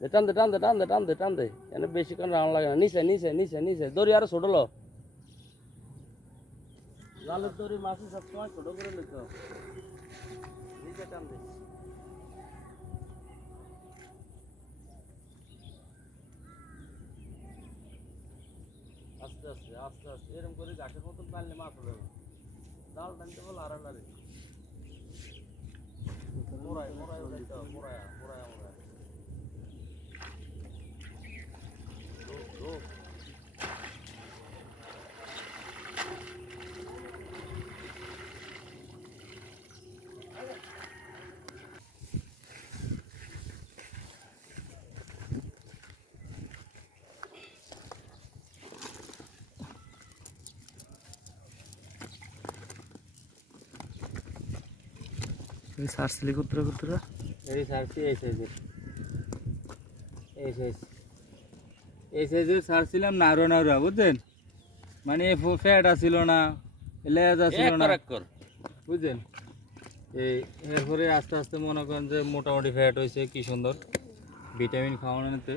টান দে টান দে টান দে টান দে টান দে এনে বেশিক্ষণ রাউন্ড লাগে না নিচে নিচে নিচে নিচে দড়ি আরো ছোট লো জালের দড়ি মাছ সবসময় ছোট করে নিতে হবে নিচে টান দে আস্তে আস্তে আস্তে আস্তে এরকম করে গাছের মতন টানলে মাছ হবে জাল টানতে বল আর না রে মোড়ায় মোড়ায় উঠাইতে হবে মোড়ায় মোড়ায় মোড়ায় সারছিলি কুত্রা কুত্রা এই সারছি এই সাইজের সারছিলাম নাড়ো নাড়া বুঝছেন মানে ফ্যাট আসছিল না লেজ আসছিল না বুঝছেন এই এরপরে আস্তে আস্তে মনে করেন যে মোটামুটি ফ্যাট হয়েছে কি সুন্দর ভিটামিন খাওয়ানোতে